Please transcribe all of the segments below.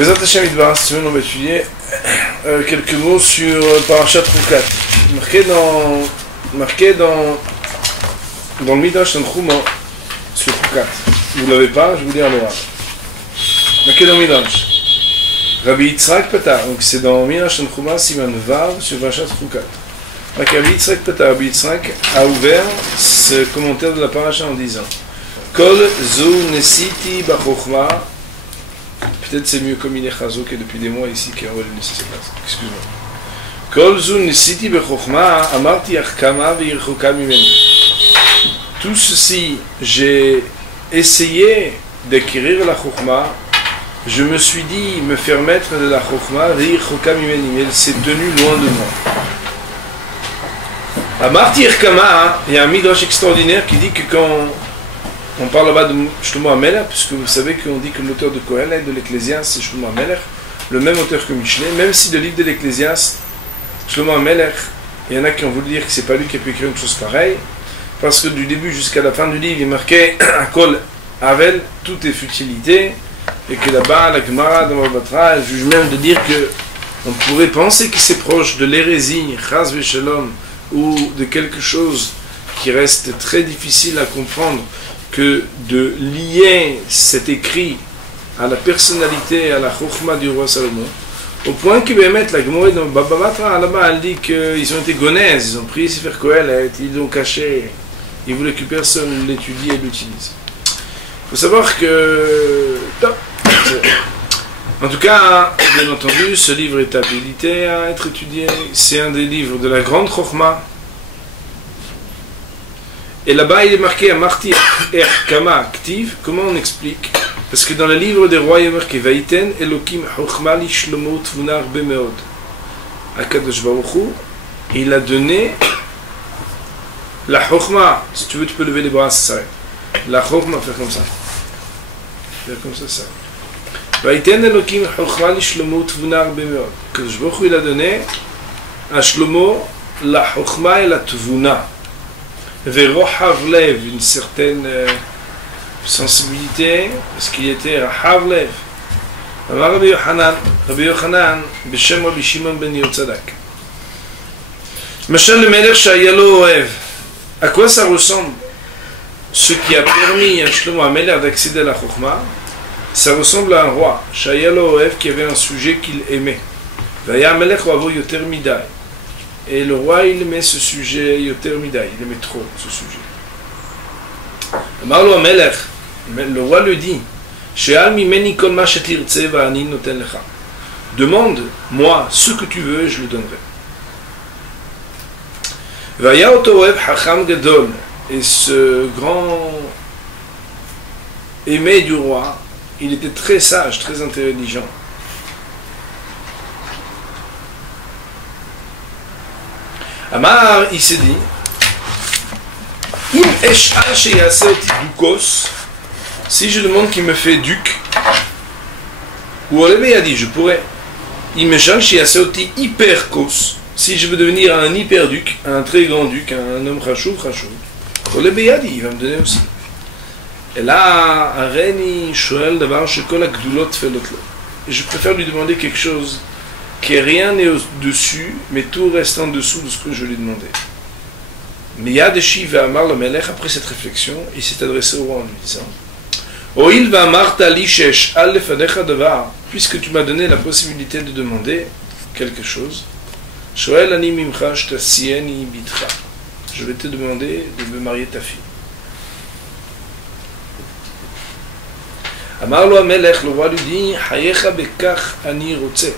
Bezrat Hashem Yitbarach, cette semaine on va étudier quelques mots sur Parashat Chukat. Marqué dans le Midrash Tanchuma sur Chukat. Vous ne l'avez pas, je vous dis à l'oral. Marqué dans le Midrash. Rabbi Yitzhak Patar, donc c'est dans Midrash Tanchuma Siman Vav sur Parashat Chukat. Rabbi Yitzhak Patar, Rabbi Yitzhak a ouvert ce commentaire de la Parashat en disant Kol Zu Nesiti Bachochma. Peut-être c'est mieux comme il est Chazo qui est depuis des mois ici qui envoie le nécessaire. Excuse-moi. Kol zu nisiti bechokhma amarti achkama ve'irchoka mimeni. Tout ceci, j'ai essayé d'acquérir la chokhma. Je me suis dit me faire mettre de la chokhma ve'irchoka mimeni, mais elle s'est tenue loin de moi. Amarti achkama, il y a un midrash extraordinaire qui dit que quand on parle là-bas de Shlomo HaMelech, puisque vous savez qu'on dit que l'auteur de Kohelet, de l'Ecclésiaste, c'est Shlomo HaMelech, le même auteur que Michelet, même si le livre de l'Ecclésiaste, Shlomo HaMelech, il y en a qui ont voulu dire que c'est pas lui qui a pu écrire une chose pareille, parce que du début jusqu'à la fin du livre, il est marqué Akol Havel, tout est futilité, et que là-bas, la Gemara dans Batra, elle juge même de dire que on pourrait penser que c'est proche de l'hérésie, Chas Veshalom, ou de quelque chose qui reste très difficile à comprendre, que de lier cet écrit à la personnalité, à la chokhma du roi Salomon, au point que mettre la Gemara dans Baba Batra, là-bas, elle dit qu'ils ont été gonèses, ils ont pris Sefer Kohelet, ils l'ont caché, ils voulaient que personne l'étudie et l'utilise. Il faut savoir que... En tout cas, bien entendu, ce livre est habilité à être étudié, c'est un des livres de la grande chokhma. Et là-bas, il est marqué à Marti Kama active. Comment on explique? Parce que dans le livre des rois, il est marqué Vaïten Elokim Chokhma li Shlomo Tvunar Bemeod. Akadosh Baruch Hu, il a donné la Chokhma. Si tu veux, tu peux lever les bras, ça s'arrête. La Chokhma, faire comme ça. Faire comme ça, ça. Vaïten Elokim Chokhma li Shlomo Tvunar Bemeod. Akadosh Baruch Hu, il a donné à Shlomo la Chokhma et la Tvuna. Verohavlev, une certaine sensibilité, parce qu'il était Rahavlev. Rabbi Yochanan, Beshem Rabbi Shimon ben Yotzadak. Machal le Melech Shayalo Oev. À quoi ça ressemble? Ce qui a permis à Shlomo HaMelech d'accéder à la Chokhma, ça ressemble à un roi, Shayalo Oev, qui avait un sujet qu'il aimait. Vaya HaMelech Oavo Yoter Midai. Et le roi, il aimait ce sujet, Yoter Midai, il aimait trop ce sujet. Amarlo HaMelech, le roi le dit, She'al mimeni kol ma shetirtze va'ani noten lecha. Demande-moi ce que tu veux et je le donnerai. Vaya oto oev hacham gadol. Et ce grand aimé du roi, il était très sage, très intelligent. Amar, il s'est dit, si je demande qu'il me fait duc, ou Olébé a dit, je pourrais, si je veux devenir un hyper-duc, un très grand duc, un homme chachou, Olébé a dit, il va me donner aussi. Et là, Areni, Shoel, Davar, Shekol, Akdulot, Felotlo. Et je préfère lui demander quelque chose que rien n'est au-dessus, mais tout reste en dessous de ce que je lui ai demandé. Mais Yadeshi va amar le Melech, après cette réflexion, il s'est adressé au roi en lui disant Oil va amar tali shesh al lefadecha davar, puisque tu m'as donné la possibilité de demander quelque chose, Shoel ani mimcha shtasieni bitra, je vais te demander de me marier ta fille. Amar lo Melech, le roi lui dit Hayecha bekach ani rotze.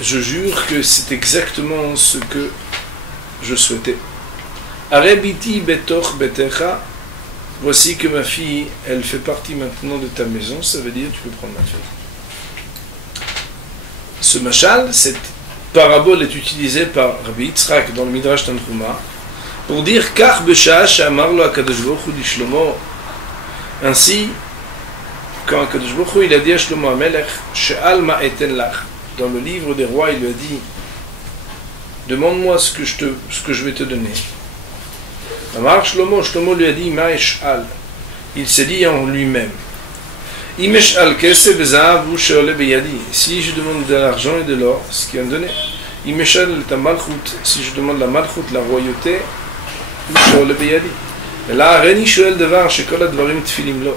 Je jure que c'est exactement ce que je souhaitais. Arebiti betoch betecha. Voici que ma fille, elle fait partie maintenant de ta maison. Ça veut dire tu peux prendre ma fille. Ce machal, cette parabole est utilisée par Rabbi Yitzhak dans le Midrash Tanchuma pour dire Kach b'sha'ah she'amar lo HaKadosh Baruch Hu li Shlomo. Ainsi, quand HaKadosh Baruch Hu il a dit à Shlomo HaMelech She'al ma eten lach. Dans le livre des rois, il lui a dit demande-moi ce que je vais te donner. Amar Shlomo lui a dit Ma'esh'al. Il s'est dit en lui-même Imesh al kesef bezav ou sheole beyadi. Si je demande de l'argent et de l'or, ce qui est donné. Imesh al ta malchut. Si je demande la malchut, la royauté, ou sheole beyadi. Et là, reni shoel devar shekol advarim tfilim lo.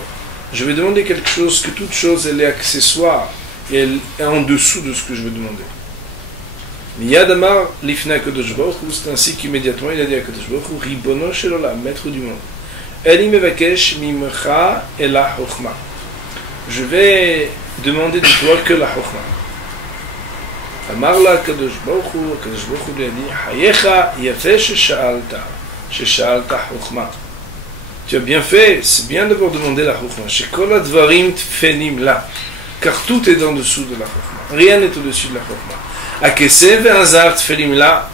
Je vais demander quelque chose que toute chose elle est accessoire et elle est en dessous de ce que je veux demander. Miyad amar lifna kadosh baruch hu, c'est ainsi qu'immédiatement il a dit à Kadosh baruch hu, ribono shel olam, maître du monde. Eli mevakesh mimcha ela chokhma. Je vais demander de toi que la chokhma. Amar la Kadosh baruch hu lui a dit, hayecha yafe shesha'alta chokhma. Tu as bien fait, c'est bien d'avoir demandé la chokhma. Shekol advarim tfenim la, car tout est en dessous de la chokhma. Rien n'est au-dessus de la chokhma. A kesef et azar tfelim la,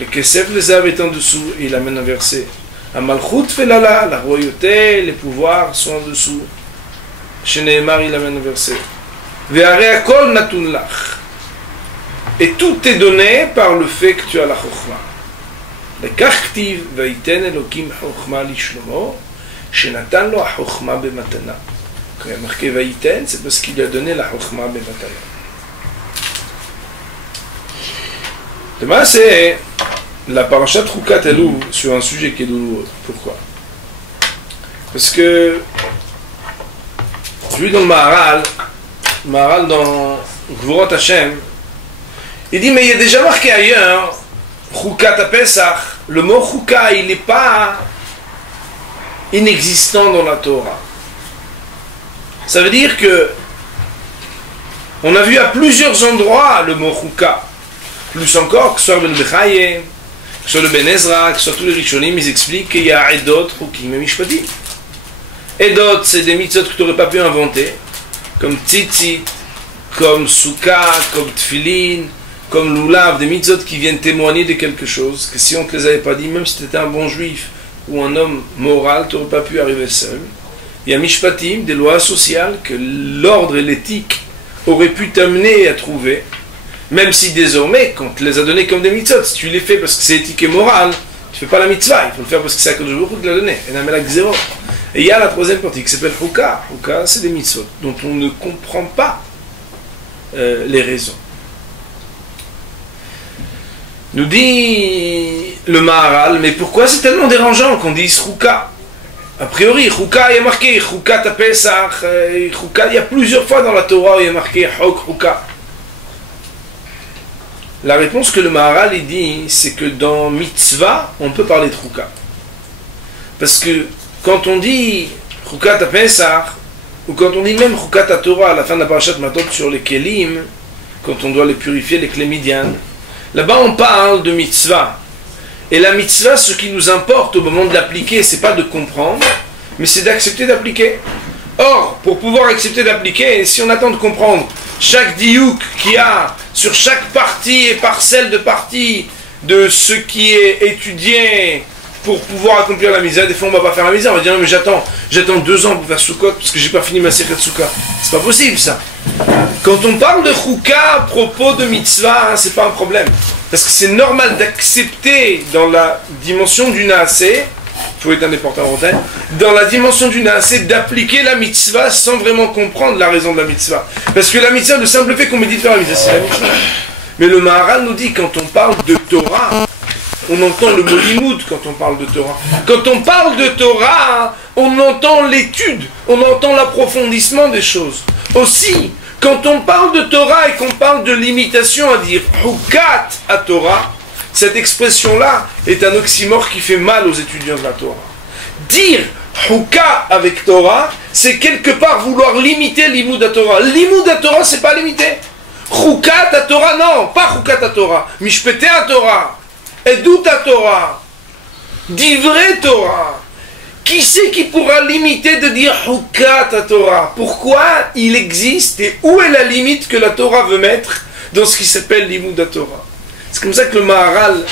le kesef les zav est en dessous, et il amène un verset. A malchut felala, la royauté, les pouvoirs sont en dessous. Chez Nehemar, il amène un verset. Ve'are akol natun lach. Et tout est donné par le fait que tu as la chokhma. Le kachtiv ve'iten elokim chokhma li shlomo, shenatan lo a chokhma bematana. Quand il y a marqué ve'iten, c'est parce qu'il lui a donné la chokhma bematana. Demain, c'est la parashat Chukat Elul sur un sujet qui est douloureux. Pourquoi? Parce que, lui dans le Maharal dans Gvurot Hashem, il dit, mais il y a déjà marqué ailleurs, Chukat Pesach, le mot Chukat, il n'est pas inexistant dans la Torah. Ça veut dire que, on a vu à plusieurs endroits le mot Chukat. Plus encore, que ce soit le Ben Bechaye, que ce soit le Ben Ezra, que ce soit tous les Rishonim, ils expliquent qu'il y a Edot, Chukim et Mishpatim. Edot, c'est des mitzvot que tu n'aurais pas pu inventer, comme Tzitzit, comme Souka, comme Tfilin, comme Lulav, des mitzvot qui viennent témoigner de quelque chose, que si on ne te les avait pas dit, même si tu étais un bon juif ou un homme moral, tu n'aurais pas pu arriver seul. Il y a Mishpatim, des lois sociales que l'ordre et l'éthique auraient pu t'amener à trouver. Même si désormais, quand on te les a donnés comme des mitzvot, si tu les fais parce que c'est éthique et moral, tu ne fais pas la mitzvah, il faut le faire parce que c'est à Kadosh Baruch Hu qui te l'a donné. Et il y a la troisième partie qui s'appelle Chuka. Chuka, c'est des mitzvot dont on ne comprend pas les raisons. Nous dit le Maharal, mais pourquoi c'est tellement dérangeant qu'on dise Chuka? A priori, Chuka, il y a marqué Chuka Pesach, Chuka, il y a plusieurs fois dans la Torah, il y a marqué Chok Chuka. La réponse que le Maharal il dit, c'est que dans mitzvah, on peut parler de Chuka. Parce que quand on dit Chukat Pesach, ou quand on dit même Chukat Torah à la fin de la parashat Matot sur les Kelim, quand on doit les purifier, les Klémidian, là-bas on parle de mitzvah. Et la mitzvah, ce qui nous importe au moment de l'appliquer, c'est pas de comprendre, mais c'est d'accepter d'appliquer. Or, pour pouvoir accepter d'appliquer, si on attend de comprendre chaque diouk qu'il y a sur chaque partie et parcelle de partie de ce qui est étudié pour pouvoir accomplir la misère, des fois on va pas faire la misère, on va dire non mais j'attends 2 ans pour faire Sukkot parce que j'ai pas fini ma séchet Sukkah. C'est pas possible ça. Quand on parle de Chouka à propos de mitzvah, c'est pas un problème. Parce que c'est normal d'accepter dans la dimension du Naaseh, il faut être indépendant en tête, dans la dimension du Naaseh, d'appliquer la mitzvah sans vraiment comprendre la raison de la mitzvah. Parce que la mitzvah, le simple fait qu'on médite faire la mitzvah, c'est la mitzvah. Mais le Maharal nous dit, quand on parle de Torah, on entend le mot limoud quand on parle de Torah. Quand on parle de Torah, on entend l'étude, on entend l'approfondissement des choses. Aussi, quand on parle de Torah et qu'on parle de limitation à dire Hukat à Torah, cette expression-là est un oxymore qui fait mal aux étudiants de la Torah. Dire Hukat avec Torah, c'est quelque part vouloir limiter l'imoud à Torah. L'imoud à Torah, c'est pas limité. Hukat à Torah, non, pas Hukat à Torah. Mishpete à Torah. Edut à Torah. Divrei Torah. Qui c'est qui pourra limiter de dire Hukat à Torah? Pourquoi il existe et où est la limite que la Torah veut mettre dans ce qui s'appelle l'imoud à Torah? C'est comme ça que le Maharal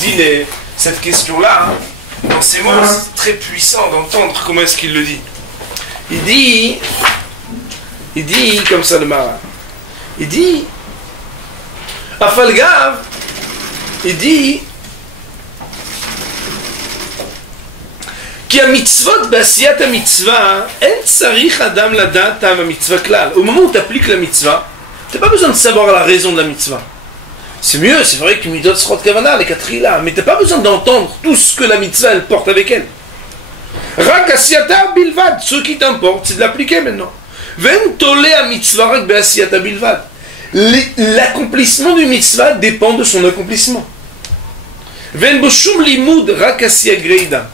dit cette question-là. Hein. Dans ces mots, c'est très puissant d'entendre comment est-ce qu'il le dit. Il dit comme ça le Maharal. Il dit Afalgav, il dit כי המצוות בעשיית המצווה, אין צריך אדם לדעת טעם המצווה כלל. Au moment où tu appliques la mitzvah, tu n'as pas besoin de savoir la raison de la mitzvah. C'est mieux, c'est vrai que midot srot kavana, les quatre là, mais tu n'as pas besoin d'entendre tout ce que la mitzvah elle porte avec elle. Rak asiyata bilvad, ce qui t'importe, c'est de l'appliquer maintenant. Ven tole a mitzvah rak be'asiyata bilvad. L'accomplissement du mitzvah dépend de son accomplissement. Ven bo shum limud rak asiya greida.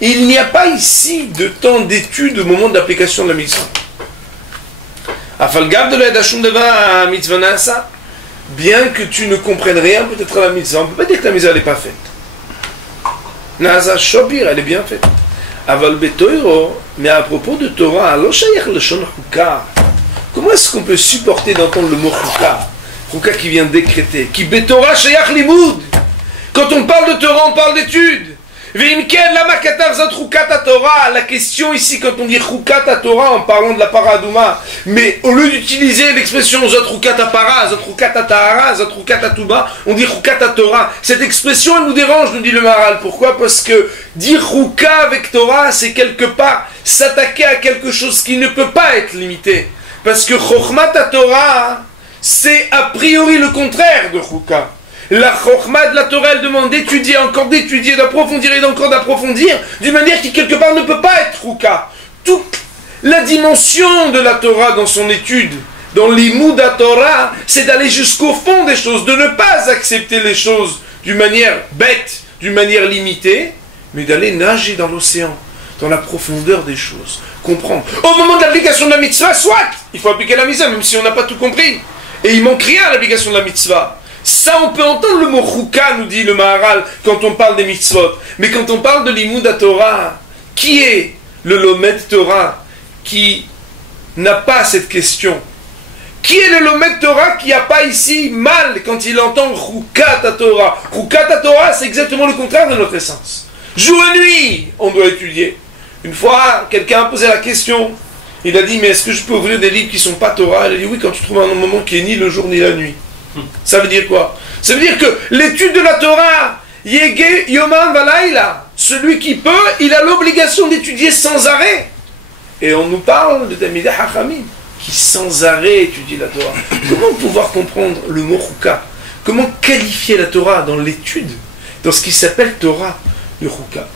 Il n'y a pas ici de temps d'étude au moment de l'application de la mitzvah. Afal gav de l'edashum deva mitzvah nasa. Bien que tu ne comprennes rien peut-être à la mitzvah, on ne peut pas dire que la mitzvah n'est pas faite. Nasa shobir, elle est bien faite. Aval betoiro, mais à propos de Torah, alo shayach leshon chuka. Comment est-ce qu'on peut supporter d'entendre le mot chuka? Chuka qui vient décréter. Qui betorah shayach limud. Quand on parle de Torah, on parle d'études. La question ici, quand on dit Chukat Torah en parlant de la Paradouma, mais au lieu d'utiliser l'expression Zot Chukat Para, Zot Chukat Tahara, Zot Chukat Tuba, on dit Chukat Torah. Cette expression, elle nous dérange, nous dit le Maharal. Pourquoi? Parce que dire Chuka avec Torah, c'est quelque part s'attaquer à quelque chose qui ne peut pas être limité. Parce que Chokhmat Torah, c'est a priori le contraire de Chuka. La chokhma de la Torah, elle demande d'étudier, encore d'étudier, d'approfondir et encore d'approfondir, d'une manière qui quelque part ne peut pas être chouka. Toute la dimension de la Torah dans son étude, dans l'imoud à Torah, c'est d'aller jusqu'au fond des choses, de ne pas accepter les choses d'une manière bête, d'une manière limitée, mais d'aller nager dans l'océan, dans la profondeur des choses, comprendre. Au moment de l'application de la mitzvah, soit, il faut appliquer la mitzvah, même si on n'a pas tout compris. Et il manque rien à l'application de la mitzvah. Ça, on peut entendre le mot chouka, nous dit le Maharal, quand on parle des mitzvot. Mais quand on parle de l'imoud à Torah, qui est le Lomed Torah qui n'a pas cette question? Qui est le Lomed Torah qui n'a pas ici mal quand il entend choukat à Torah? Choukat à Torah, c'est exactement le contraire de notre essence. Jour et nuit, on doit étudier. Une fois, quelqu'un a posé la question. Il a dit, mais est-ce que je peux ouvrir des livres qui ne sont pas Torah? Il a dit, oui, quand tu trouves un moment qui est ni le jour ni la nuit. Ça veut dire quoi? Ça veut dire que l'étude de la Torah, Yege Yoman Valaila, celui qui peut, il a l'obligation d'étudier sans arrêt. Et on nous parle de Talmidei Chachamim, qui sans arrêt étudie la Torah. Comment pouvoir comprendre le mot Chouka? Comment qualifier la Torah dans l'étude, dans ce qui s'appelle Torah, le Chouka?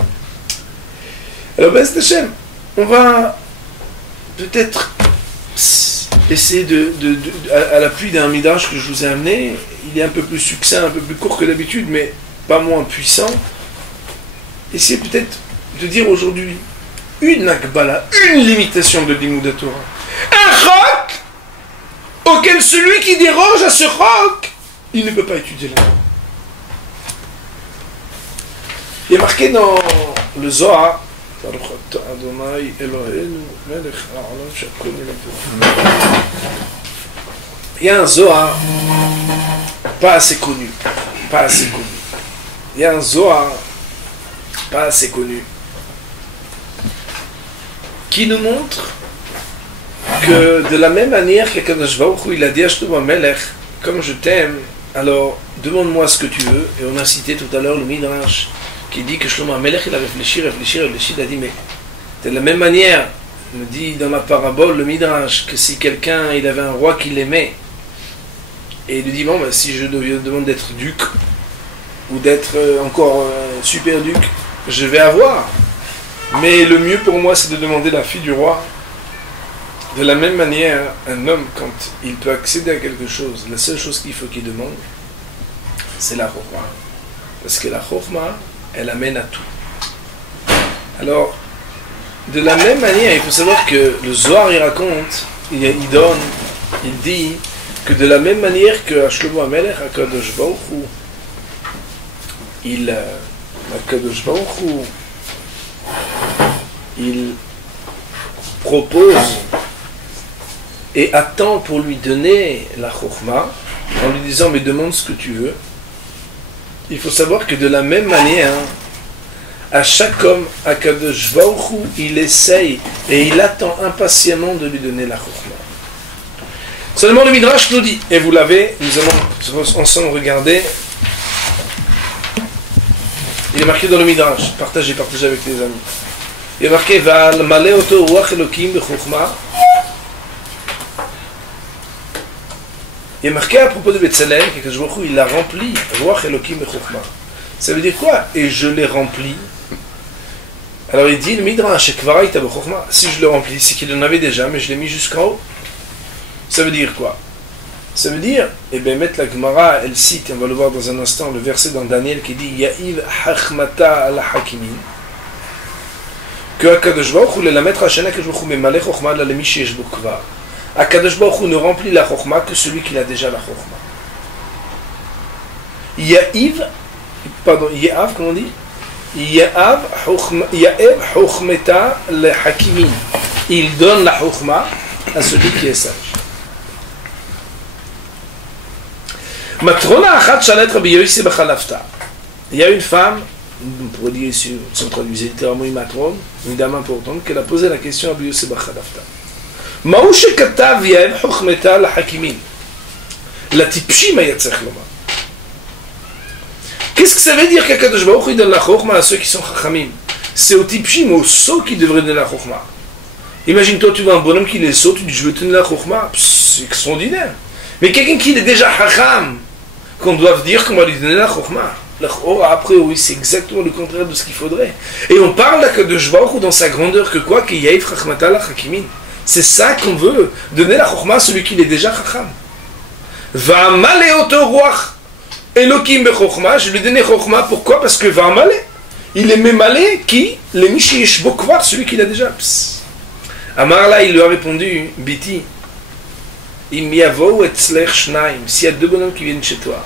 Alors, Ben Hashem, on va peut-être essayer à l'appui d'un midrash que je vous ai amené, il est un peu plus succinct, un peu plus court que d'habitude, mais pas moins puissant. Essayez peut-être de dire aujourd'hui une akbala, une limitation de l'imoud Torah. Un chok auquel celui qui déroge à ce chok, il ne peut pas étudier la Torah. Il est marqué dans le Zohar, il y a un Zohar pas assez connu, il y a un Zohar pas assez connu qui nous montre que de la même manière qu'Akadosh Baruch Hu il a dit à Shlomo Melech, comme je t'aime, alors demande-moi ce que tu veux. Et on a cité tout à l'heure le Midrash qui dit que Shlomo Melech il a réfléchi, il a dit, mais de la même manière, il me dit dans la parabole le Midrash que si quelqu'un il avait un roi qui l'aimait et il lui dit, bon ben, si je demande d'être duc ou d'être encore super duc, je vais avoir, mais le mieux pour moi c'est de demander la fille du roi. De la même manière, un homme, quand il peut accéder à quelque chose, la seule chose qu'il faut qu'il demande, c'est la chokhma. Parce que la chokhma, elle amène à tout. Alors, de la même manière, il faut savoir que le Zohar, il raconte, il donne, il dit que de la même manière que Shlomo HaMelech, Akadosh Baruch Hu, Akadosh Baruch Hu, il propose et attend pour lui donner la chokhma en lui disant, mais demande ce que tu veux. Il faut savoir que de la même manière, à chaque homme, Akadosh Baruch Hu, il essaye et il attend impatiemment de lui donner la chokhma. Seulement le Midrash nous dit, et vous l'avez, nous allons ensemble regarder, il est marqué dans le Midrash, partagez avec les amis. Il y a marqué Val malé auto ruach elokim bechokma. Il y a marqué à propos de Betzalel que il a rempli ruach elokim bechokma. Ça veut dire quoi? Et je l'ai rempli. Alors il dit le midrash kvara ita bechokma. Si je le remplis, c'est qu'il en avait déjà, mais je l'ai mis jusqu'en haut. Ça veut dire quoi? Ça veut dire, et bien mettre la Gemara, elle cite, on va le voir dans un instant, le verset dans Daniel qui dit Ya'iv hachmata ala hakimin. Que Akadosh Baruch Hu la mettre à Shana Akadosh Baruch Hu memale chokhma la lemi sheyesh bo kvar. Akadosh Baruch Hu ne remplit la chokhma que celui qui a déjà la chokhma. Ya'iv, pardon, Ya'av, comment on dit? Ya'av chokhmeta le hakimin. Il donne la chokhma à celui qui est sage. Matrona achat shalet Rabbi Yossi b'chalavta. Il y a une femme, on pourrait dire ici, si on traduisait littéralement une matrone, une dame importante, qu'elle a posé la question à Rabbi Yossi b'chalavta. Ma'u shekatav yav chokhmeta lahakimin. La tipshim ayatzech lomar. Qu'est-ce que ça veut dire qu'Akadosh Baruch Hu donne la chokhma à ceux qui sont chachamim? C'est aux tipshim, aux sots qui devraient donner la chokhma. Imagine-toi, tu vois un bonhomme qui est sot, tu dis je veux te donner la chokhma, c'est extraordinaire. Mais quelqu'un qui est déjà chacham, qu'on doit dire qu'on va lui donner la chokhma. Après, oui, c'est exactement le contraire de ce qu'il faudrait. Et on parle là que de Baruch dans sa grandeur que quoi? Qu'il y a chachmata la chakimin. C'est ça qu'on veut, donner la chokhma à celui qui est déjà chacham. Va malé otoruach elokim bechokhma. Je lui donne chokhma, pourquoi? Parce que va malé. Il est mémalé qui? Le mishiyesh bokvar, celui qui l'a déjà. Amar là, il lui a répondu, Biti. S'il y a deux bonhommes qui viennent chez toi,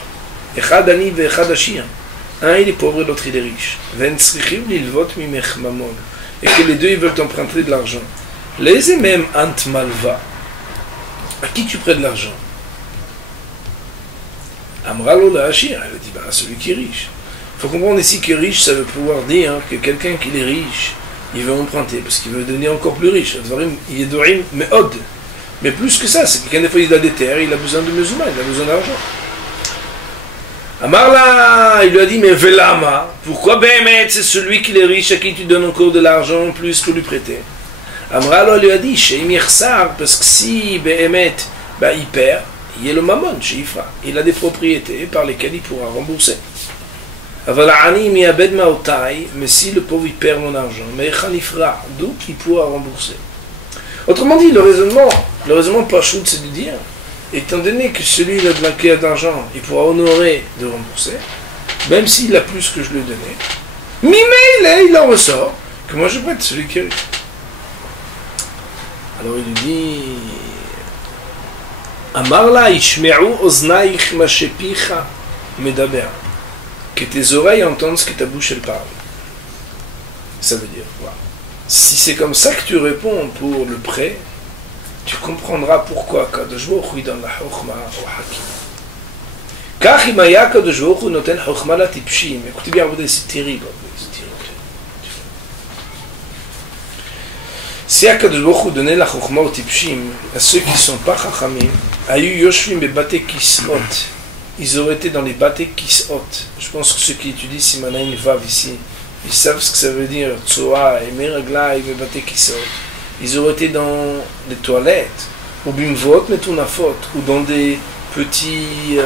un il est pauvre et l'autre il est riche, et que les deux ils veulent t'emprunter de l'argent, les mêmes ant malva, à qui tu prêtes de l'argent? Amralo la Hachir, elle dit à celui qui est riche. Il faut comprendre ici que riche, ça veut pouvoir dire que quelqu'un qui est riche, il veut emprunter parce qu'il veut devenir encore plus riche. Il est dorim meod. Mais plus que ça, c'est que quelqu'un des fois il a des terres, il a besoin de musulmans, il a besoin d'argent. Amarla, il lui a dit, mais velama, pourquoi Béhémet, c'est celui qui est riche à qui tu donnes encore de l'argent plus pour lui prêter? Amarla lui a dit, chez Imirsar, parce que si Béhémet, il perd, il y a le mammon, chez Ifra. Il a des propriétés par lesquelles il pourra rembourser. Avala'ani mi'abed ma'otai, mais si le pauvre il perd mon argent, mais Khalifra, d'où il pourra rembourser? Autrement dit, le raisonnement pachout, c'est de dire, étant donné que celui qui a de la clé d'argent, il pourra honorer de rembourser, même s'il a plus que je lui ai donné, mais il en ressort, que moi je prête celui qui est riche. Alors il lui dit, Amarla ishme'u oznaich mashepicha medaber, que tes oreilles entendent ce que ta bouche elle parle. Ça veut dire quoi? Si c'est comme ça que tu réponds pour le prêt, tu comprendras pourquoi Kadosh Baruch Hu donne la chokhma au hakim. Kach imaya Kadosh Baruch Hu noten chokhma la tipshim. Écoutez bien, c'est terrible. Si Kadosh Baruch Hu donnait la chokhma au tipshim, à ceux qui ne sont pas chachamim, ayu yoshvim bebate kisot, ils auraient été dans les bate kisot. Je pense que ceux qui étudient Simanaïn Vav ici, ils savent ce que ça veut dire, Tsoa, et Meragla, et Bebate Kisot. Ils auraient été dans les toilettes, ou Bimvot, Metunafot, ou dans des petits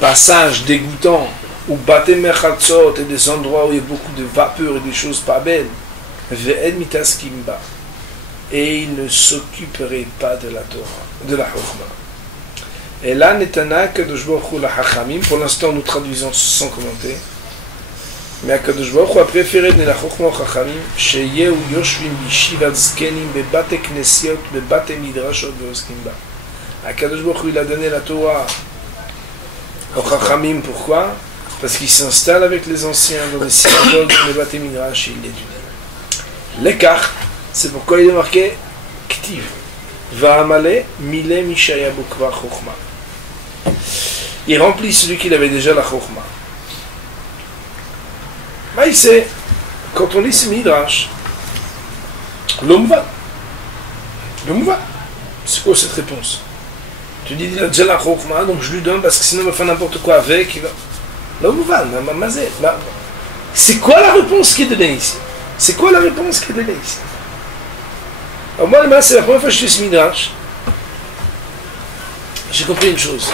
passages dégoûtants, ou Bate Mechatzot, et des endroits où il y a beaucoup de vapeur et des choses pas belles. Ve'ed Mitas Kimba. Et ils ne s'occuperaient pas de la Torah, de la Chokhma. Et là, Netana, Kadosh Baruch Hu la Hachamim, pour l'instant nous traduisons sans commenter. Mais Akadosh Baruch Hu a préféré de la Chokhma Chachamim, sheyeh ou yoshvim bishivat zkenim bebate knesiot bebate midrashot beoskim ba. Akadosh Baruch Hu il a donné la Torah aux Chachamim. Pourquoi? Parce qu'ils s'installent avec les anciens dans les synagogues, les bate midrash et ils l'étudient. L'écart, c'est pourquoi il est marqué Ktiv. Va'amale mile mishaya bukva Chokhma. Il remplit celui qui avait déjà la Chokhma. Mais c'est, quand on lit ce midrash, l'homme va. C'est quoi cette réponse? Tu dis, il a déjà la chokhma, donc je lui donne parce que sinon il va faire n'importe quoi avec. L'homme va, c'est quoi la réponse qui est donnée ici? C'est quoi la réponse qui est donnée ici? Alors moi, c'est la première fois que je fais ce midrash. J'ai compris une chose.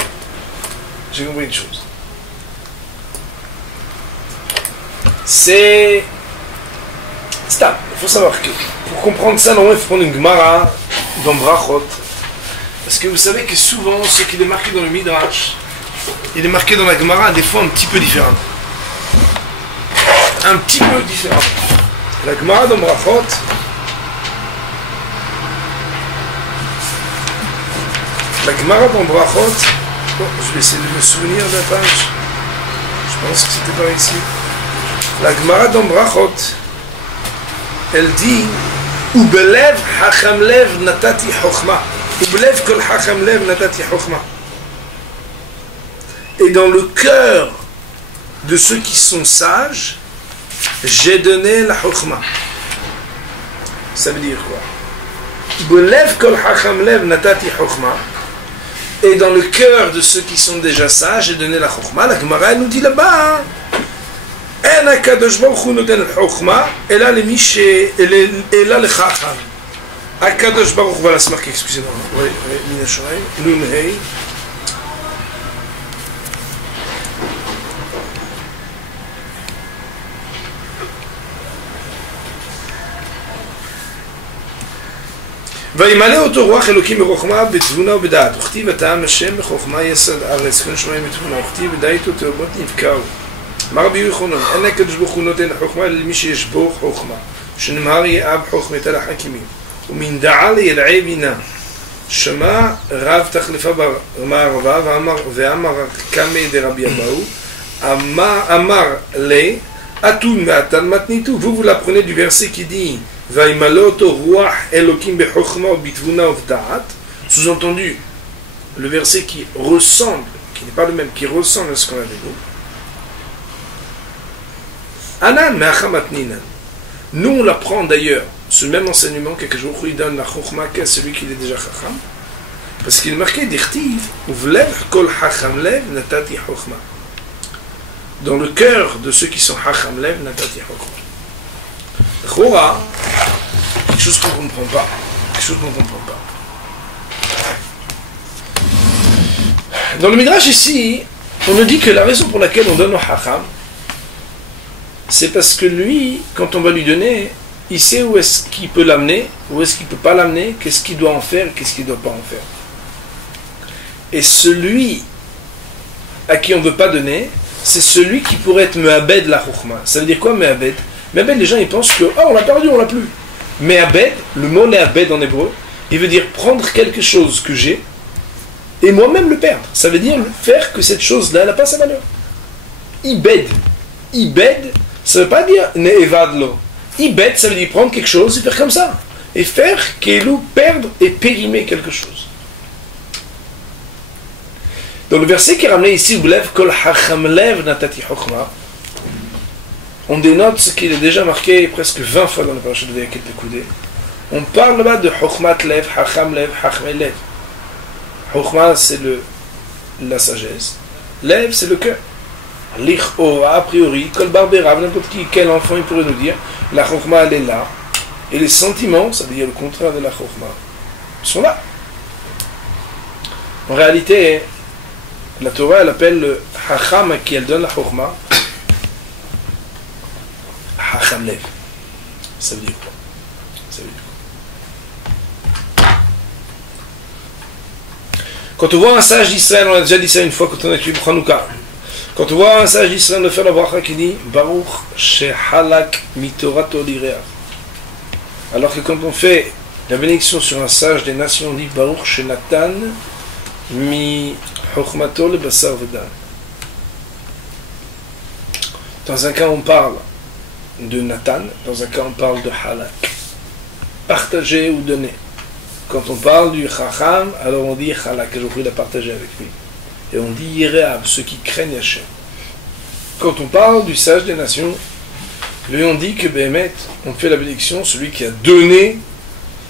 C'est... Stop. Il faut savoir que pour comprendre ça, normalement, il faut prendre une Gemara dans Brachot. Parce que vous savez que souvent, ce qui est marqué dans le midrash, il est marqué dans la Gemara des fois un petit peu différent. Un petit peu différent. La Gemara dans Brachot, je vais essayer de me souvenir de la page. Je pense que c'était par ici. La Gemara dans Brachot, elle dit Ubelev hacham lev natati chokhma. Ubelev kol hacham lev natati chokhma. Et dans le cœur de ceux qui sont sages, j'ai donné la chokhma. Ça veut dire quoi? Ubelev kol hacham lev natati chokhma. Et dans le cœur de ceux qui sont déjà sages, j'ai donné la chokhma. La Gemara nous dit là-bas, en akadosh baruch hu noten chokhma, et là le miché, et là le chacham. Akadosh baruch hu, voilà, c'est marqué, excusez-moi. Oui, minashorai, nun hei. וימלא אותו רוח אלוקים בחוכמה בתבונה ובדעת וכתיב הטעם השם בחוכמה יסד ארץ כל שמיים בתבונה וכתיב ודעתו תאומות נבקעו. אמר רבי יוחנן אין הקדוש ברוך הוא נותן חוכמה למי שיש בו חוכמה שנאמר יאב חוכמתה לחכימים ומן דעה לידעי בינה שמע רב תחלפה במערבה ואמר קמא דרבי אבאו אמר לי אתון ואתן מתניתו. Vous l'apprenez du verset qui dit sous-entendu, le verset qui ressemble, qui n'est pas le même, qui ressemble à ce qu'on avait dit. Anan me'achamatninan. Nous, on l'apprend d'ailleurs, ce même enseignement que je vous donne la chokhma qu'à celui qui est déjà chacham, parce qu'il est marqué d'irtiv, uvlev kol hacham lev natati chokhma. Dans le cœur de ceux qui sont hacham lev natati chokhma. Chora, quelque chose qu'on ne comprend pas. Dans le Midrash ici, on nous dit que la raison pour laquelle on donne au Hacham, c'est parce que lui, quand on va lui donner, il sait où est-ce qu'il peut l'amener, où est-ce qu'il ne peut pas l'amener, qu'est-ce qu'il doit en faire, qu'est-ce qu'il ne doit pas en faire. Et celui à qui on ne veut pas donner, c'est celui qui pourrait être me'abed la chokhma. Ça veut dire quoi me'abed? Me'abed, les gens ils pensent que on l'a perdu, on l'a plus. Me'abed, le mot me'abed en hébreu, il veut dire prendre quelque chose que j'ai et moi-même le perdre. Ça veut dire faire que cette chose-là n'a pas sa valeur. Ibed, ça ne veut pas dire ne'evadlo. Ibed, ça veut dire prendre quelque chose et faire comme ça. Et faire qu'elou perdre et périmer quelque chose. Dans le verset qui est ramené ici, kol hacham lev natati chokhma, on dénote ce qu'il est déjà marqué presque 20 fois dans le parasha de Vayakhet Pekudé. On parle là-bas de chokhmat lev, hacham lev, hachmei lev. Chokhma, c'est la sagesse. Lev, c'est le cœur. Licho, a priori, kol barbera, n'importe quel enfant il pourrait nous dire, la chokhma elle est là. Et les sentiments, ça veut dire le contraire de la chokhma, sont là. En réalité, la Torah, elle appelle le hacham à qui elle donne la chokhma hacham lev. Ça veut dire quoi? Quand on voit un sage d'Israël, on a déjà dit ça une fois quand on a étudié Chanukah. Quand on voit un sage d'Israël de faire la bracha qui dit Baruch shehalak mitorato lireach. Alors que quand on fait la bénédiction sur un sage des nations, on dit Baruch shenatan mi chokhmato le basar vedan. Dans un cas on parle de Nathan, dans un cas on parle de halak. Partager ou donner. Quand on parle du chacham, alors on dit halak, je prie de partager avec lui. Et on dit yireav, ceux qui craignent Hachem. Quand on parle du sage des nations, lui on dit que Béhémet, on fait la bénédiction, celui qui a donné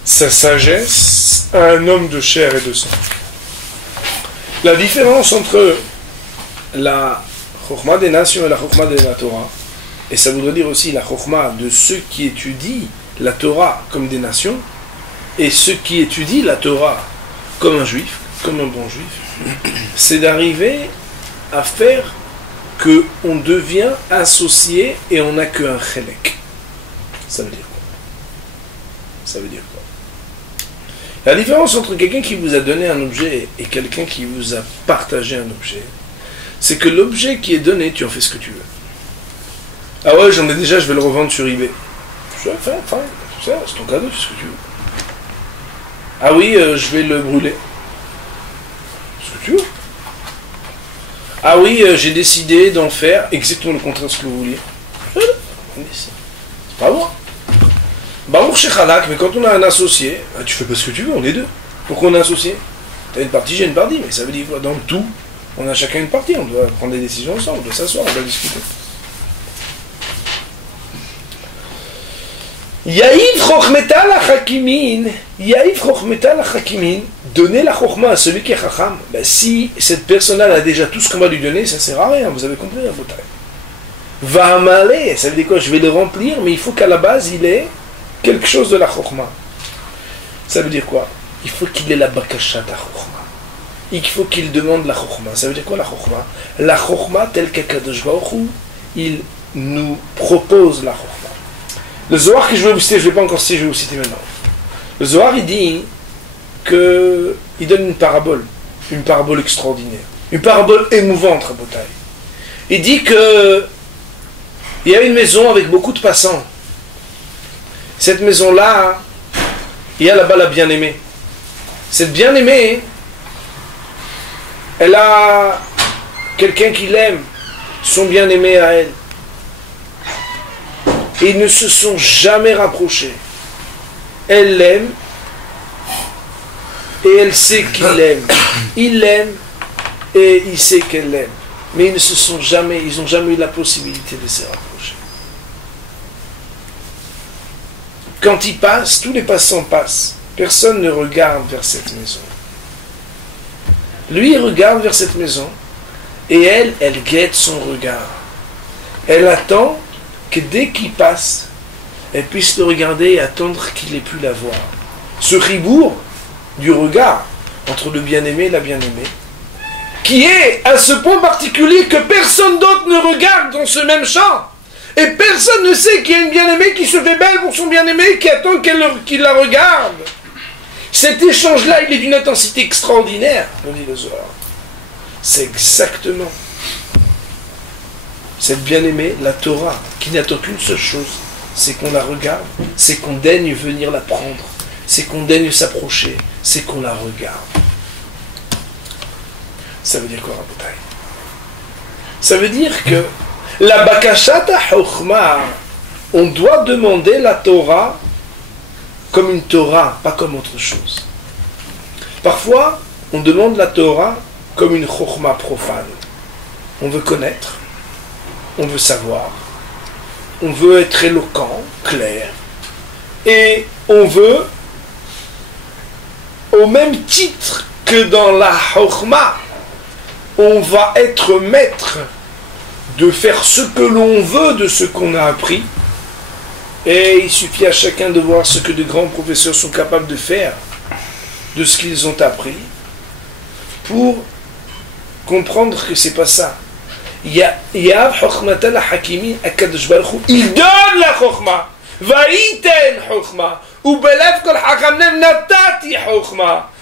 sa sagesse à un homme de chair et de sang. La différence entre la chokhma des nations et la chokhma de la Torah, et ça voudrait dire aussi la chokhma de ceux qui étudient la Torah comme des nations, et ceux qui étudient la Torah comme un juif, comme un bon juif, c'est d'arriver à faire que on devient associé et on n'a qu'un chelek. Ça veut dire quoi? Ça veut dire quoi? La différence entre quelqu'un qui vous a donné un objet et quelqu'un qui vous a partagé un objet, c'est que l'objet qui est donné, tu en fais ce que tu veux. Ah ouais, j'en ai déjà, je vais le revendre sur eBay. C'est ton cadeau, tu fais ce que tu veux. Ah oui, je vais le brûler. Ce que tu veux. Ah oui, j'ai décidé d'en faire exactement le contraire de ce que vous vouliez. C'est pas moi. Baruch Shechalak, mais quand on a un associé, tu fais pas ce que tu veux, on est deux. Pourquoi on est associé? T'as une partie, j'ai une partie, mais ça veut dire quoi? Dans le tout, on a chacun une partie, on doit prendre des décisions ensemble, on doit s'asseoir, on doit discuter. Yaïf chokhmeta la chakimin, Yaïf chokhmeta la chakimin, donner la chokhma à celui qui est chacham, ben si cette personne-là a déjà tout ce qu'on va lui donner, ça sert à rien, vous avez compris, à votre va amaler, ça veut dire quoi? Je vais le remplir, mais il faut qu'à la base il ait quelque chose de la chokhma. Ça veut dire quoi? Il faut qu'il ait la bakashat à chokhma. Il faut qu'il demande la chokhma. Ça veut dire quoi la chokhma? La chokhma telle qu'Akadosh Baruch Hu, il nous propose la chokhma. Le Zohar que je vais vous citer, je ne vais pas encore citer, je vais vous citer maintenant. Le Zohar il dit que il donne une parabole extraordinaire, une parabole émouvante à Botaï. Il dit que il y a une maison avec beaucoup de passants. Cette maison-là, il y a là-bas la bien-aimée. Cette bien-aimée, elle a quelqu'un qui l'aime, son bien-aimé à elle. Et ils ne se sont jamais rapprochés. Elle l'aime et elle sait qu'il l'aime. Il l'aime et il sait qu'elle l'aime. Mais ils n'ont jamais eu la possibilité de se rapprocher. Quand ils passent, tous les passants passent. Personne ne regarde vers cette maison. Lui, il regarde vers cette maison et elle guette son regard. Elle attend que dès qu'il passe, elle puisse le regarder et attendre qu'il ait pu la voir. Ce ribourg du regard entre le bien-aimé et la bien-aimée, qui est à ce point particulier que personne d'autre ne regarde dans ce même champ. Et personne ne sait qu'il y a une bien-aimée qui se fait belle pour son bien-aimé et qui attend qu'il la regarde. Cet échange-là, il est d'une intensité extraordinaire, nous dit le Zohar. C'est exactement cette bien-aimée, la Torah, qui n'attend qu'une seule chose, c'est qu'on la regarde, c'est qu'on daigne venir la prendre, c'est qu'on daigne s'approcher, c'est qu'on la regarde. Ça veut dire quoi, Rabotai? Ça veut dire que la bakashat ha-chokhma, on doit demander la Torah comme une Torah, pas comme autre chose. Parfois, on demande la Torah comme une chokhma profane. On veut connaître, on veut savoir, on veut être éloquent, clair, et on veut, au même titre que dans la chokhma, on va être maître de faire ce que l'on veut de ce qu'on a appris. Et il suffit à chacun de voir ce que de grands professeurs sont capables de faire de ce qu'ils ont appris pour comprendre que c'est pas ça. Il donne la chokhma.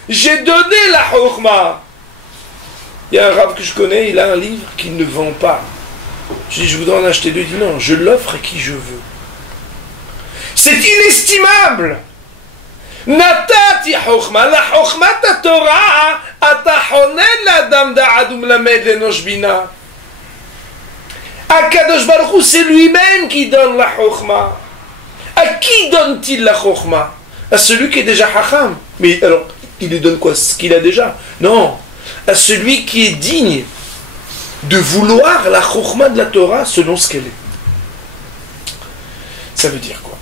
J'ai donné la chokhma. Il y a un rabbin que je connais, il a un livre qu'il ne vend pas. Je dis, je voudrais en acheter deux. Il dit non, je l'offre à qui je veux. C'est inestimable. Natati chokhma, la chokhma ta Torah, atachonen l'adam da'ad umlamed l'enosh bina. Akadosh Baruch Hu, c'est lui-même qui donne la chokhma. À qui donne-t-il la chokhma? À celui qui est déjà hacham. Mais alors, il lui donne quoi? Ce qu'il a déjà? Non. À celui qui est digne de vouloir la chokhma de la Torah selon ce qu'elle est. Ça veut dire quoi?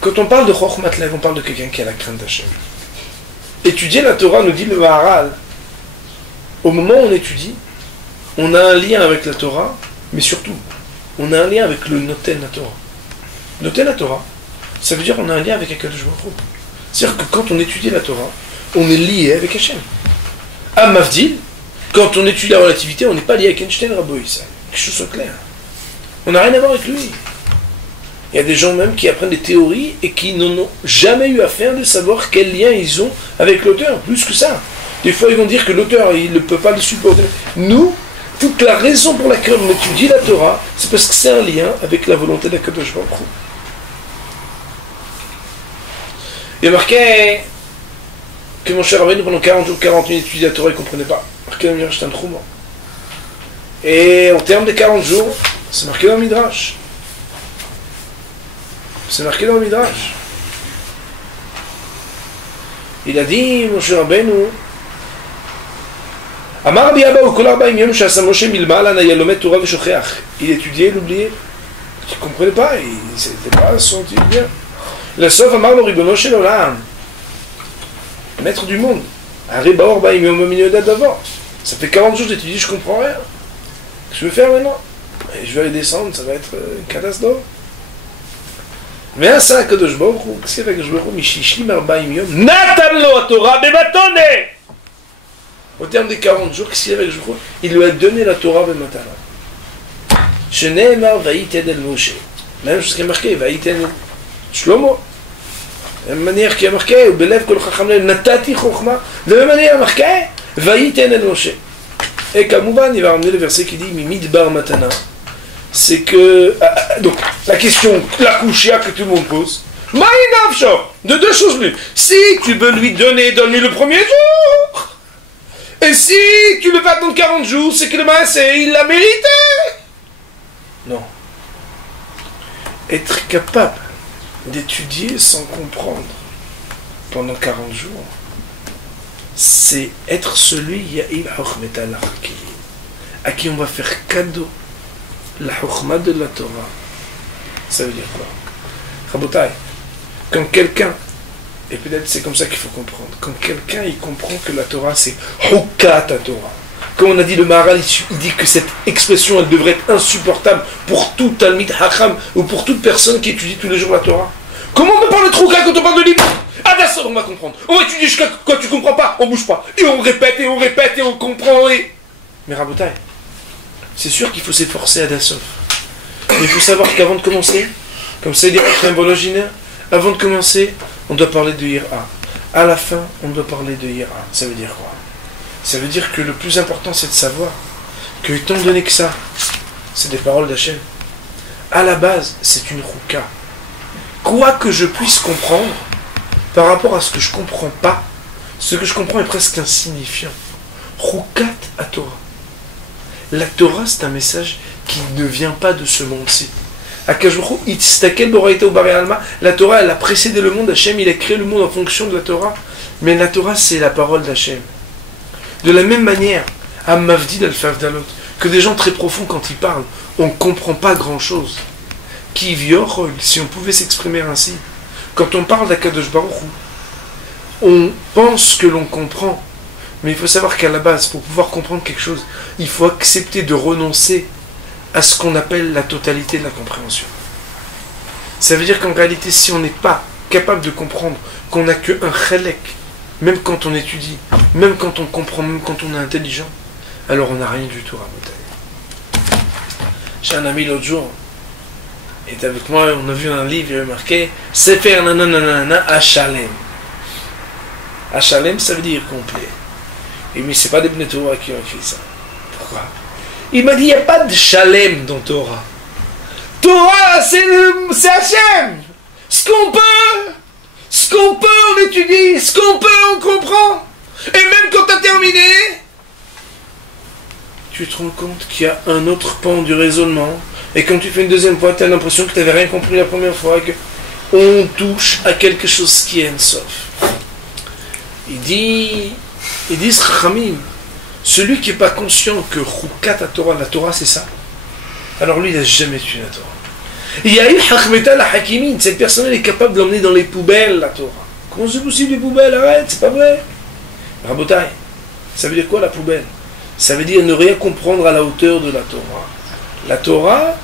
Quand on parle de chokhmat lev, on parle de quelqu'un qui a la crainte d'Hachem. Étudier la Torah, nous dit le Maharal, au moment où on étudie, on a un lien avec la Torah, mais surtout, on a un lien avec le Noten la Torah. Noten la Torah, ça veut dire qu'on a un lien avec Akadosh Baruch Hu. C'est-à-dire que quand on étudie la Torah, on est lié avec Hachem. À Mavdil, quand on étudie la relativité, on n'est pas lié avec Einstein, Rabbi Issa. Que les choses soient claires. On n'a rien à voir avec lui. Il y a des gens même qui apprennent des théories et qui n'en ont jamais eu à faire de savoir quel lien ils ont avec l'auteur. Plus que ça. Des fois, ils vont dire que l'auteur, il ne peut pas le supporter. Nous, toute la raison pour laquelle on étudie la Torah, c'est parce que c'est un lien avec la volonté d'Akadosh Baruch Hu. Il y a marqué que mon cher Rabbeinu, pendant 40 jours, 40 minutes, étudie la Torah, il ne comprenait pas. Marqué dans le Midrash Tanchuma. Et au terme des 40 jours, c'est marqué dans le Midrash. C'est marqué dans le Midrash. Il a dit, mon cher Rabbeinu, Amar Rabbi Abba ou Kol 40 yom sh'asa Moshe milmala na yalomet Torah v'shocheach. Il étudiait, il oubliait. Il ne comprenait pas, il n'était pas senti bien. Le sauf Amar lo Ribono shel Olam, maître du monde. Arri baor ba'im yom b'minyodat d'avant. Ça fait 40 jours d'étudier, je ne comprends rien. Qu'est-ce que je vais faire maintenant? Et je vais aller descendre, ça va être une catastrophe. Mais à ça, Kadosh Baruch Hu, qu'est-ce qu'il y a avec Kadosh Baruch Hu? Mishishlim 40 yom, Natan lo Torah bematone. Au terme des 40 jours, qu'est-ce qu'il y a avec Kadosh Baruch Hu? Il lui a donné la Torah bematana. Sheneemar va'iten el Moshe. Même chose qui est marqué, va'iten el Shlomo. De la même manière qui est marqué, belev kol chacham lev natati chokhma. De la même manière marqué, va'iten el Moshe. Et Kamouban, il va ramener le verset qui dit Mimidbar matana. C'est que. Donc, la question, la couchia que tout le monde pose. De deux choses l'une. Si tu veux lui donner, donne-lui le premier jour. Et si tu le fais attendre 40 jours, c'est que le maïsé, il l'a mérité. Non. Être capable d'étudier sans comprendre pendant 40 jours, c'est être celui à qui on va faire cadeau la chokhma de la Torah. Ça veut dire quoi? Rabotai, quand quelqu'un, et peut-être c'est comme ça qu'il faut comprendre, quand quelqu'un il comprend que la Torah c'est Hukat Torah, comme on a dit le Maharal, il dit que cette expression elle devrait être insupportable pour tout Talmid Hacham ou pour toute personne qui étudie tous les jours la Torah. Comment on peut parler de Hukat quand on parle de livre? Ah d'accord, on va comprendre. On va étudier jusqu'à quand tu comprends pas, on bouge pas. Et on répète et on répète et on comprend et... Mais Rabotai, c'est sûr qu'il faut s'efforcer à Dassauf. Mais il faut savoir qu'avant de commencer, comme ça il dit avant de commencer, on doit parler de Yira. À la fin, on doit parler de Yira. Ça veut dire quoi? Ça veut dire que le plus important c'est de savoir que étant donné que ça, c'est des paroles d'Hachem, à la base, c'est une rouka. Quoi que je puisse comprendre, par rapport à ce que je comprends pas, ce que je comprends est presque insignifiant. Roukat à Torah. La Torah, c'est un message qui ne vient pas de ce monde-ci. La Torah, elle a précédé le monde. Hachem, il a créé le monde en fonction de la Torah. Mais la Torah, c'est la parole d'Hachem. De la même manière, à Mavdil al-Favdalot, que des gens très profonds, quand ils parlent, on ne comprend pas grand-chose. Qui viore, si on pouvait s'exprimer ainsi. Quand on parle d'Akadosh Baruch Hu, on pense que l'on comprend. Mais il faut savoir qu'à la base, pour pouvoir comprendre quelque chose, il faut accepter de renoncer à ce qu'on appelle la totalité de la compréhension. Ça veut dire qu'en réalité, si on n'est pas capable de comprendre qu'on n'a qu'un chelek, même quand on étudie, même quand on comprend, même quand on est intelligent, alors on n'a rien du tout à voter. J'ai un ami l'autre jour, il était avec moi, on a vu un livre, il y avait marqué Sefer nananana Hachalem. Hachalem, ça veut dire complet. Et mais c'est pas des Bnei Torah qui ont écrit ça. Pourquoi? Il m'a dit, il n'y a pas de Shalem dans Torah. Torah, c'est Hachem. Ce qu'on peut, on étudie. Ce qu'on peut, on comprend. Et même quand tu as terminé, tu te rends compte qu'il y a un autre pan du raisonnement. Et quand tu fais une deuxième fois, tu as l'impression que tu n'avais rien compris la première fois. Et qu'on touche à quelque chose qui est sauf. Il dit Chachamim, celui qui n'est pas conscient que Chukat Torah, la Torah c'est ça, alors lui il n'a jamais tué la Torah. Il y a eu Hachmeta la Hakimin, cette personne elle est capable de l'emmener dans les poubelles la Torah. Comment c'est possible les poubelles? Arrête, c'est pas vrai. Rabotai, ça veut dire quoi la poubelle? Ça veut dire ne rien comprendre à la hauteur de la Torah. La Torah,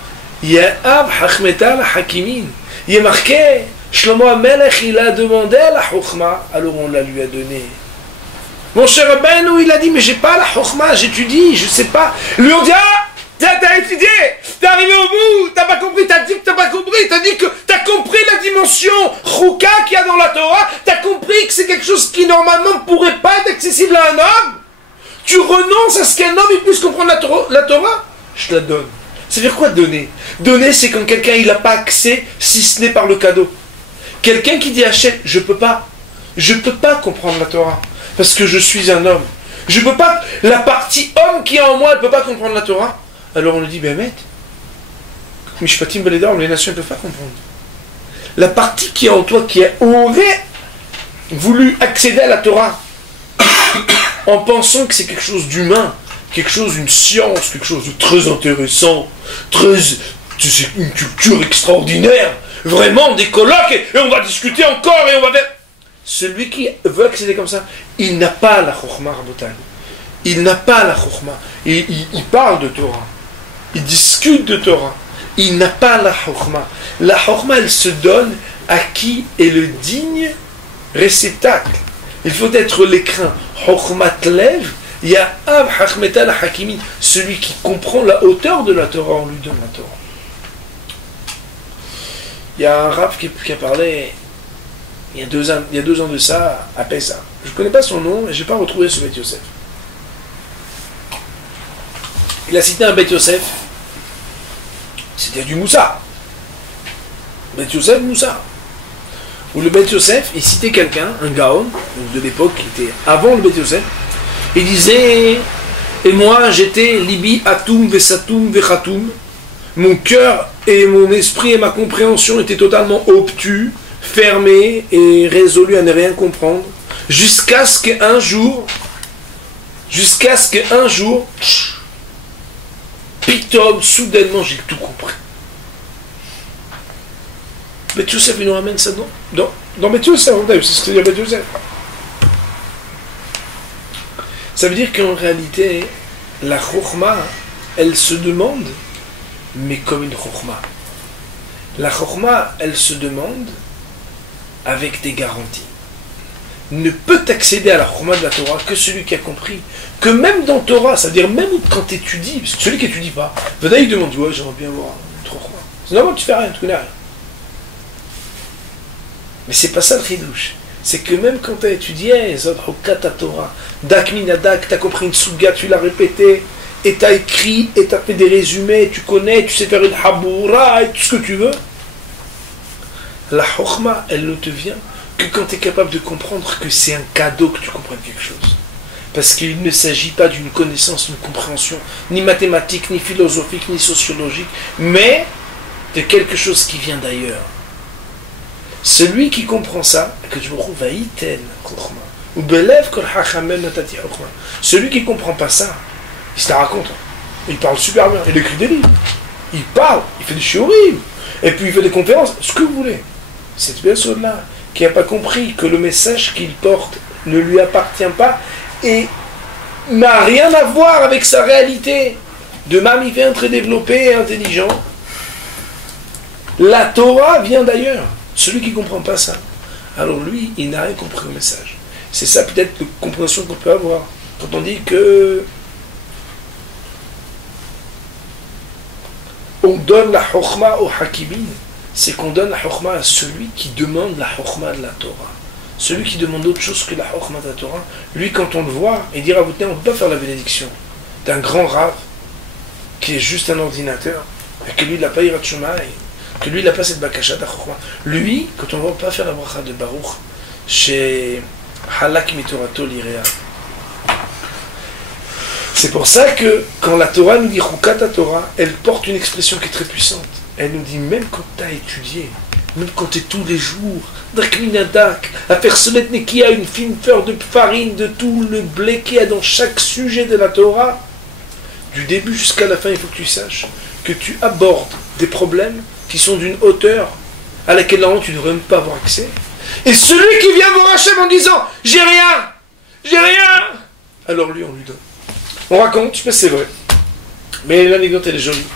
Ya'ab hachmeta la hakimin. Il est marqué, Shlomo HaMelech, il a demandé à la chokhma, alors on la lui a donnée. Mon cher Rabbeinu, il a dit, mais j'ai pas la chokhma, j'étudie, je sais pas. Lui on dit, ah, t'as étudié, t'es arrivé au bout, t'as pas compris, t'as dit que t'as pas compris, t'as dit que t'as compris la dimension chouka qu'il y a dans la Torah, t'as compris que c'est quelque chose qui normalement pourrait pas être accessible à un homme. Tu renonces à ce qu'un homme il puisse comprendre la Torah, je te la donne. C'est-à-dire quoi donner? Donner, c'est quand quelqu'un il n'a pas accès, si ce n'est par le cadeau. Quelqu'un qui dit à Hachem, je peux pas comprendre la Torah, parce que je suis un homme. Je peux pas, la partie homme qui est en moi, elle peut pas comprendre la Torah. Alors on lui dit, ben mec, Mishpatim Beledor, les nations ne peuvent pas comprendre. La partie qui est en toi, qui aurait voulu accéder à la Torah, en pensant que c'est quelque chose d'humain, quelque chose, une science, quelque chose de très intéressant, c'est une culture extraordinaire, vraiment des colloques, et on va discuter encore, et on va faire... Celui qui veut accéder comme ça, il n'a pas la chokhma rabotan. Il n'a pas la chokhma. Il parle de Torah. Il discute de Torah. Il n'a pas la chokhma. La chokhma, elle se donne à qui est le digne réceptacle. Il faut être l'écrin. Chokhmat lev, ya'av hachmeta la hakimin. Celui qui comprend la hauteur de la Torah, on lui donne la Torah. Il y a un rab qui a parlé il y a 2 ans de ça à Pessa. Je ne connais pas son nom et je n'ai pas retrouvé ce Beth Yosef. Il a cité un Beth Yosef. C'était du Moussa. Beth Yosef Moussa. Où le Beth Yosef, il citait quelqu'un, un Gaon, de l'époque qui était avant le Beth Yosef. Il disait, et moi j'étais libi atum vesatum vechatum. Mon cœur et mon esprit et ma compréhension étaient totalement obtus, fermés et résolus à ne rien comprendre, jusqu'à ce qu'un jour, pitom, soudainement, j'ai tout compris. Beth Yosef, il nous ramène ça dans Beth Yosef, c'est ce que dit Beth Yosef. Ça veut dire qu'en réalité, la chokhma, elle se demande, mais comme une chokhma. La chokhma, elle se demande avec des garanties. Ne peut accéder à la chokhma de la Torah que celui qui a compris que même dans Torah, c'est-à-dire même quand tu étudies, parce que celui qui n'étudie pas, il demande, ouais, j'aimerais bien voir une chokhma. C'est normal, tu fais rien, tu connais rien. Mais c'est pas ça le chidouche. C'est que même quand tu as étudié, Zod Hokat Torah, Dak Minadak, tu as compris une souga, tu l'as répété, et tu as écrit, et tu as fait des résumés, tu connais, tu sais faire une haboura, et tout ce que tu veux. La chokhma, elle ne te vient que quand tu es capable de comprendre que c'est un cadeau que tu comprennes quelque chose. Parce qu'il ne s'agit pas d'une connaissance, d'une compréhension, ni mathématique, ni philosophique, ni sociologique, mais de quelque chose qui vient d'ailleurs. Celui qui comprend ça, que je me trouve à Iten, ou Belev Kol Hachamel Natati Chokhma. Celui qui ne comprend pas ça, il se la raconte. Il parle super bien, il écrit des livres. Il parle, il fait des shiurim, et puis il fait des conférences, ce que vous voulez. Cette personne-là, qui n'a pas compris que le message qu'il porte ne lui appartient pas et n'a rien à voir avec sa réalité de mammifère très développé et intelligent, la Torah vient d'ailleurs. Celui qui ne comprend pas ça, alors lui, il n'a rien compris au message. C'est ça peut-être la compréhension qu'on peut avoir. Quand on dit que on donne la chokhma au hakimin, c'est qu'on donne la chokhma à celui qui demande la chokhma de la Torah. Celui qui demande autre chose que la chokhma de la Torah, lui quand on le voit, il dira, on ne peut pas faire la bénédiction d'un grand rave qui est juste un ordinateur, et que lui il n'a pas Yirat Shumai, que lui il n'a pas cette bakasha d'Achokma. Lui, quand on ne va pas faire la bracha de Baruch, chez Halak Mitorato Lirea. C'est pour ça que quand la Torah nous dit Chukata Torah, elle porte une expression qui est très puissante. Elle nous dit même quand tu as étudié, même quand tu es tous les jours, Dakminadak, à faire Solet Nekia, une fine fleur de farine, de tout le blé qu'il y a dans chaque sujet de la Torah, du début jusqu'à la fin, il faut que tu saches que tu abordes des problèmes qui sont d'une hauteur à laquelle normalement tu ne devrais même pas avoir accès. Et celui qui vient voir Hachem en disant j'ai rien, alors lui on lui donne. On raconte, je sais pas si c'est vrai, mais l'anecdote elle est jolie.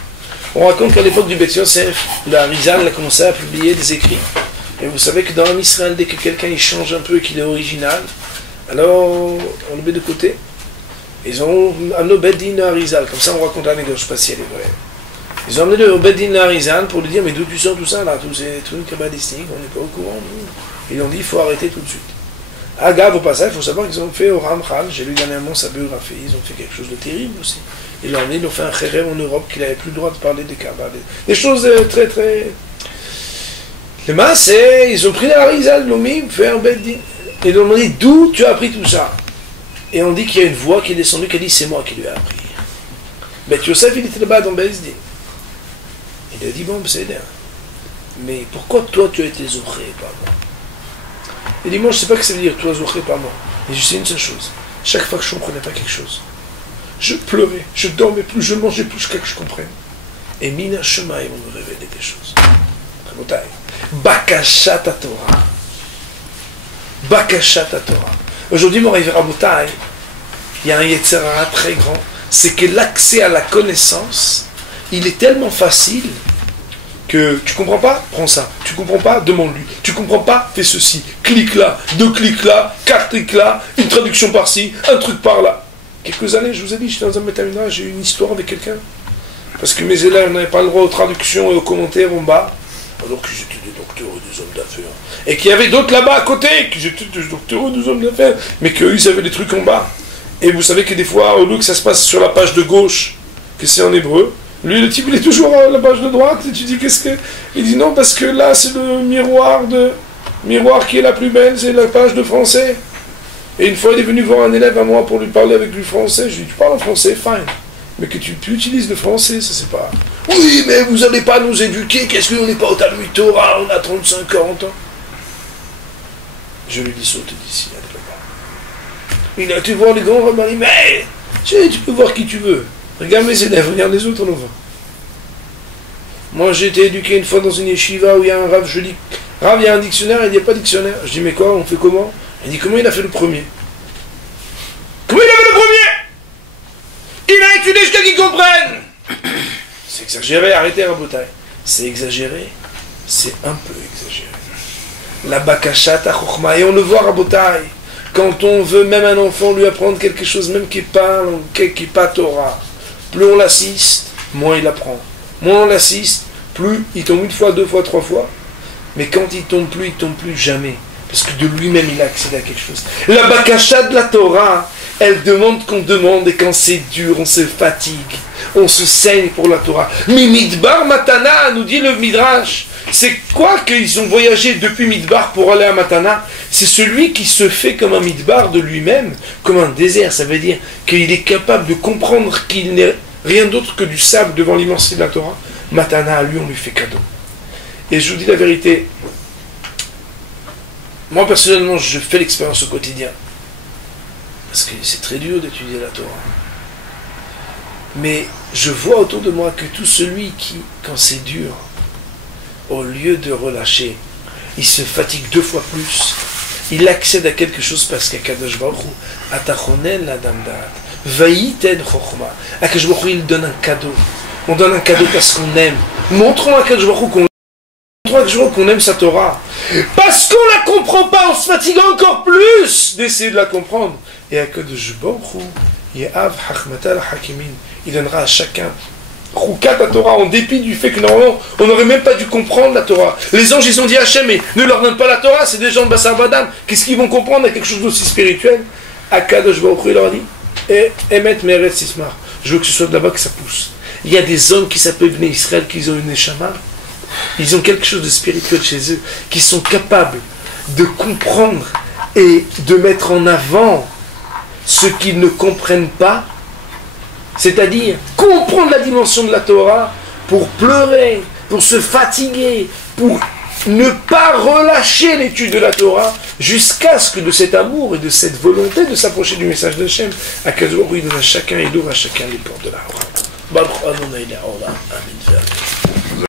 On raconte qu'à l'époque du Beth Yosef, la Rizal a commencé à publier des écrits. Et vous savez que dans l'âme Israël, dès que quelqu'un il change un peu et qu'il est original, alors on le met de côté. Ils ont amené au Beddin à Rizal, comme ça on raconte l'anecdote, je ne sais pas si elle est vraie. Ils ont amené au Beddin à Rizal pour lui dire, mais d'où tu sors tout ça là, tous ces trucs kabbalistiques, on n'est pas au courant. Nous. Ils ont dit, il faut arrêter tout de suite. Ah, gars, au passage, il faut savoir qu'ils ont fait au Ramchal, j'ai lu dernièrement sa biographie, ils ont fait quelque chose de terrible aussi. Ils l'ont amené, ils ont fait un kherem en Europe qu'il n'avait plus le droit de parler de Kabbalah. Des choses très très... Les masses, ils ont pris la Rizal, ils l'ont mis, fait un Beddin. Et ils ont demandé, d'où tu as appris tout ça? Et on dit qu'il y a une voix qui est descendue, qui a dit, c'est moi qui lui ai appris. Mais Yosef, il était là-bas dans Bezdin. Il a dit, bon, c'est bien. Mais pourquoi toi, tu as été zoché par moi? Il dit, moi, je ne sais pas ce que ça veut dire, toi, zoché par moi. Et je sais une seule chose. Chaque fois que je ne comprenais pas quelque chose, je pleurais, je dormais plus, je mangeais plus jusqu'à que je comprenne. Et Mina Shema, ils vont me révéler des choses. Bakashat Torah. Bakashat Torah. Aujourd'hui, mon rêve Rabotai, il y a un Yetzer Hara très grand, c'est que l'accès à la connaissance, il est tellement facile que tu comprends pas, prends ça. Tu comprends pas, demande-lui. Tu comprends pas, fais ceci. Clique là, 2 clics là, 4 clics là, une traduction par-ci, un truc par-là. Quelques années, je vous ai dit, j'étais dans un métaminage, j'ai eu une histoire avec quelqu'un. Parce que mes élèves n'avaient pas le droit aux traductions et aux commentaires en bas, alors qu'ils étaient des docteurs et des hommes d'affaires. Et qu'il y avait d'autres là-bas à côté, qui étaient des docteurs et des hommes d'affaires, mais qu'eux, ils avaient des trucs en bas. Et vous savez que des fois, au lieu que ça se passe sur la page de gauche, que c'est en hébreu, lui, le type, il est toujours à la page de droite, et tu dis, qu'est-ce que... Il dit, non, parce que là, c'est le miroir qui est la plus belle, c'est la page de français. Et une fois, il est venu voir un élève à moi pour lui parler avec du français. Je lui ai dit, tu parles en français, fine. Mais que tu utilises le français, ça c'est pas... Oui, mais vous n'allez pas nous éduquer, qu'est-ce qu'on n'est pas au Talmud Torah, on a 35, 40 ans. Je lui dis, saute d'ici, allez là-bas. Il a été voir les grands rabbins, mais tu peux voir qui tu veux. Regarde mes élèves, regarde les autres, on en va. Moi, j'ai été éduqué une fois dans une yeshiva où il y a un rav, je dis, rav, il y a un dictionnaire, il n'y a pas de dictionnaire. Je dis, mais quoi, on fait comment? Il dit, comment il a fait le premier? Comment il a fait le premier? Il a étudié jusqu'à qu'ils comprennent. C'est exagéré, arrêtez Rabotai. C'est exagéré, c'est un peu exagéré. La bakashat ha-chokhma, et on le voit Rabotai. Quand on veut même un enfant lui apprendre quelque chose, même qui parle, qui pas Torah, plus on l'assiste, moins il apprend. Moins on l'assiste, plus il tombe une fois, 2 fois, 3 fois. Mais quand il tombe plus jamais. Parce que de lui-même, il a accédé à quelque chose. La bakasha de la Torah, elle demande qu'on demande, et quand c'est dur, on se fatigue. On se saigne pour la Torah. Mais Midbar Matana, nous dit le Midrash, c'est quoi qu'ils ont voyagé depuis Midbar pour aller à Matana? C'est celui qui se fait comme un Midbar de lui-même, comme un désert. Ça veut dire qu'il est capable de comprendre qu'il n'est rien d'autre que du sable devant l'immensité de la Torah. Matana, à lui, on lui fait cadeau. Et je vous dis la vérité, moi personnellement, je fais l'expérience au quotidien. Parce que c'est très dur d'étudier la Torah. Mais je vois autour de moi que tout celui qui, quand c'est dur, au lieu de relâcher, il se fatigue 2 fois plus. Il accède à quelque chose parce qu'Akadosh Baruch Hu, Atachonen la damdat, Vaïten Chochma. Akadosh Baruch Hu, il donne un cadeau. On donne un cadeau parce qu'on aime. Montrons à Akadosh Baruch Hu qu'on aime sa Torah. Parce qu'on ne la comprend pas, on se fatigue encore plus d'essayer de la comprendre. Et Akadosh Baruch Hu, Ye'av Hachmata al-Hakimin, il donnera à chacun Chukat la Torah, en dépit du fait que normalement on n'aurait même pas dû comprendre la Torah. Les anges ils ont dit à Hachem, mais ne leur donne pas la Torah, c'est des gens de Bassar Badam. Qu'est-ce qu'ils vont comprendre à quelque chose d'aussi spirituel? Akadosh Baruch Hu, il leur dit, Emet Meret Sismar, je veux que ce soit de là-bas que ça pousse. Il y a des hommes qui s'appellent Bnei Israël, qui ont une neshama, ils ont quelque chose de spirituel chez eux, qui sont capables de comprendre et de mettre en avant ce qu'ils ne comprennent pas, c'est-à-dire comprendre la dimension de la Torah pour pleurer, pour se fatiguer, pour ne pas relâcher l'étude de la Torah, jusqu'à ce que de cet amour et de cette volonté de s'approcher du message de Hachem, à Kadosh Baruch Hu, il donne à chacun et il ouvre à chacun les portes de la Torah. Baruch Adonai Le'olam. Amen.